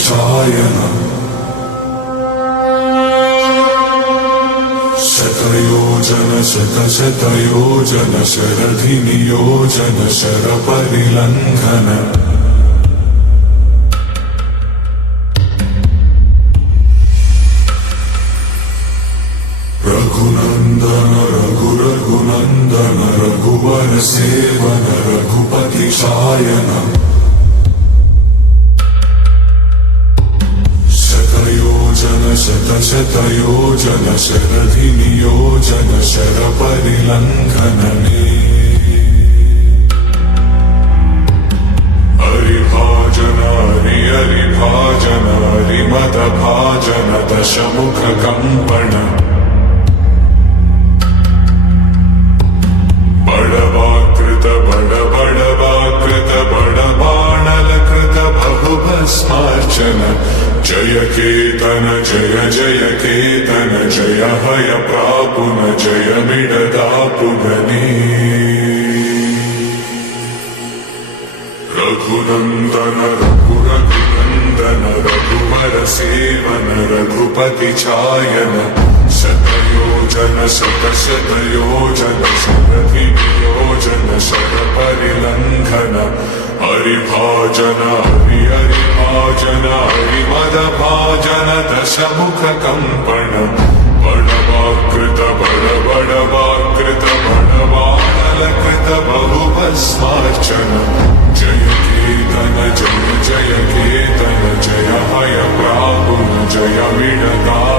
रघुपतिशायनम् शतयोजन शतशतयोजन शरधिनियोजन शरपरिलङ्घन रघुनन्दन रघुरघुनन्दन रघुवर seven रघुपतिशायनम् शतयोजन शतशतयोजन शरधिनियोजन शरपरिलङ्घनने हरिभाजन हरिभाजन हरिमदभाजन दशमुखकम्पण बडवाकृत बडबडवाकृत बडबाणलकृत बहुभस्मार्चन जय केतन जय जय केतन जय हय प्रापुन जय मिडदापुगने रघुनन्दन रघुरघुनन्दन रघुवर सेवन रघुपतिचायन शतयोजन शतशतयोजन शरधिनियोजन शरपरिलङ्घन हरिभाजन हरिहरिभाजन हरिमदभाजन दशमुखकम्पण बडवाकृत बडबडवाकृत बडबाणलकृत बहुभस्मार्चन जय केतन जय जय केतन जय हय प्रापुन जय विडदा